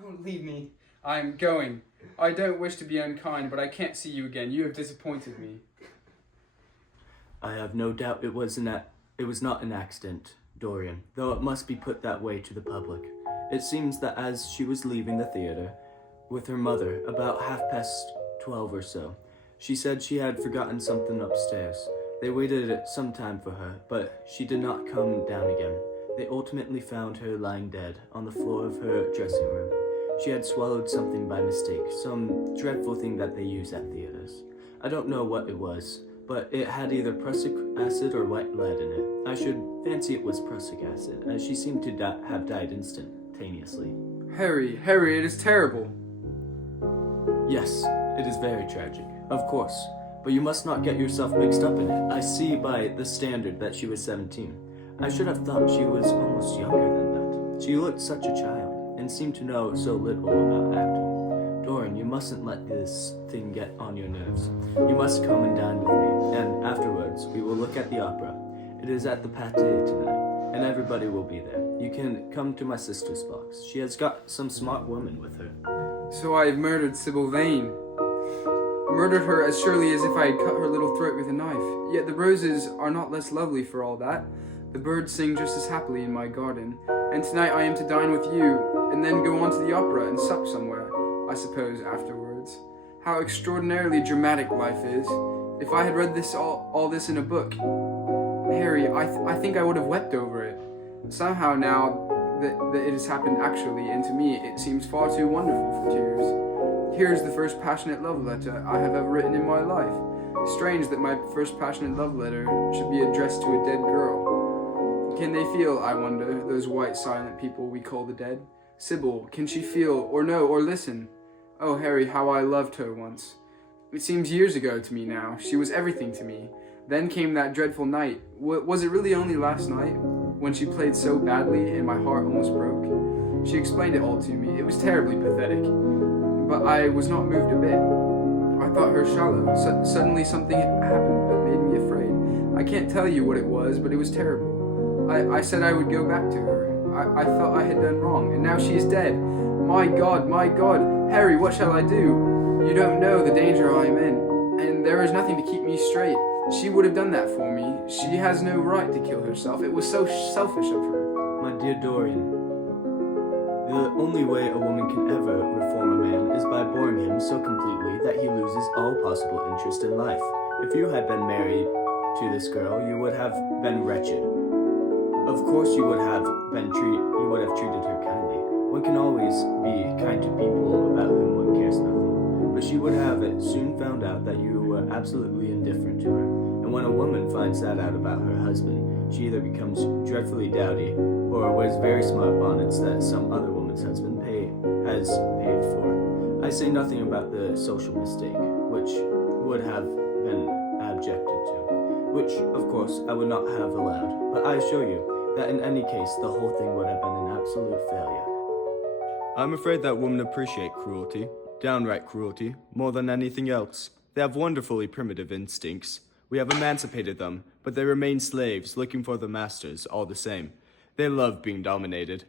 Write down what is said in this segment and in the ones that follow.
Don't leave me. I'm going. I don't wish to be unkind, but I can't see you again. You have disappointed me. I have no doubt it was not an accident, Dorian, though it must be put that way to the public. It seems that as she was leaving the theater with her mother, about 12:30 or so, she said she had forgotten something upstairs. They waited some time for her, but she did not come down again. They ultimately found her lying dead on the floor of her dressing room. She had swallowed something by mistake, some dreadful thing that they use at theaters. I don't know what it was, but it had either prussic acid or white lead in it. I should fancy it was prussic acid, as she seemed to have died instantaneously. Harry, it is terrible. Yes, it is very tragic, of course, but you must not get yourself mixed up in it. I see by the standard that she was 17. I should have thought she was almost younger than that. She looked such a child, and seemed to know so little about acting. Dorian, you mustn't let this thing get on your nerves. You must come and dine with me, and afterwards we will look at the opera. It is at the Pâté tonight, and everybody will be there. You can come to my sister's box. She has got some smart woman with her. So I have murdered Sybil Vane. Murdered her as surely as if I had cut her little throat with a knife. Yet the roses are not less lovely for all that. The birds sing just as happily in my garden. And tonight I am to dine with you, and then go on to the opera and sup somewhere, I suppose, afterwards. How extraordinarily dramatic life is. If I had read all this in a book, Harry, I think I would have wept over it. Somehow now that it has happened actually, and to me it seems far too wonderful for tears. Here is the first passionate love letter I have ever written in my life. Strange that my first passionate love letter should be addressed to a dead girl. Can they feel, I wonder, those white silent people we call the dead? Sybil, can she feel, or know, or listen? Oh, Harry, how I loved her once. It seems years ago to me now. She was everything to me. Then came that dreadful night. Was it really only last night? When she played so badly and my heart almost broke? She explained it all to me. It was terribly pathetic. But I was not moved a bit. I thought her shallow. Suddenly something happened that made me afraid. I can't tell you what it was, but it was terrible. I said I would go back to her. I felt I had done wrong, and now she is dead. My God, Harry, what shall I do? You don't know the danger I am in, and there is nothing to keep me straight. She would have done that for me. She has no right to kill herself. It was so selfish of her. My dear Dorian, the only way a woman can ever reform a man is by boring him so completely that he loses all possible interest in life. If you had been married to this girl, you would have been wretched. Of course you would have treated her kindly. One can always be kind to people about whom one cares nothing. But she would have soon found out that you were absolutely indifferent to her. And when a woman finds that out about her husband, she either becomes dreadfully dowdy or wears very smart bonnets that some other woman's husband has paid for. I say nothing about the social mistake, which would have been objected to, which, of course, I would not have allowed. But I assure you that in any case, the whole thing would have been an absolute failure. I'm afraid that women appreciate cruelty, downright cruelty, more than anything else. They have wonderfully primitive instincts. We have emancipated them, but they remain slaves looking for the masters all the same. They love being dominated.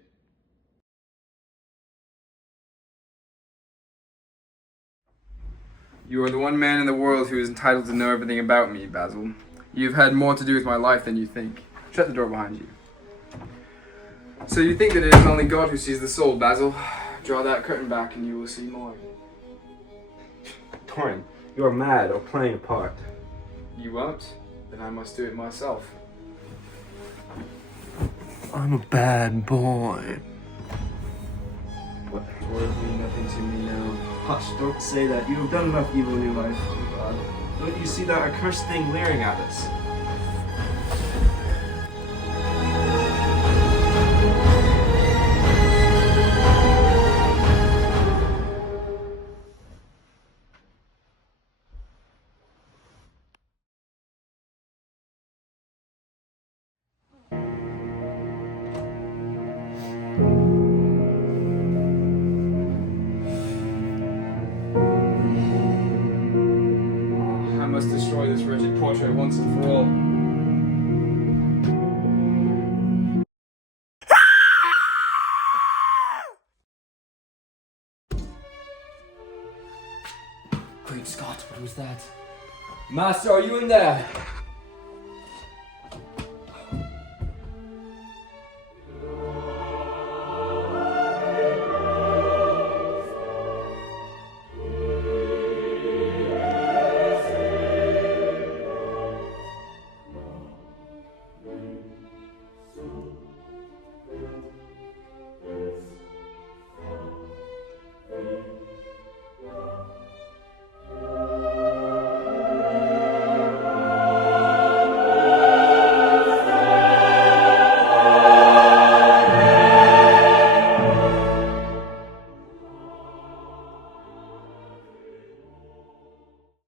You are the one man in the world who is entitled to know everything about me, Basil. You've had more to do with my life than you think. Shut the door behind you. So you think that it is only God who sees the soul, Basil? Draw that curtain back and you will see more. Dorian, you are mad or playing a part. You won't? Then I must do it myself. I'm a bad boy. What words mean nothing to me now. Hush, don't say that. You have done enough evil in your life. Oh God. Don't you see that accursed thing leering at us? I must destroy this wretched portrait once and for all. Scott, what was that? Master, are you in there?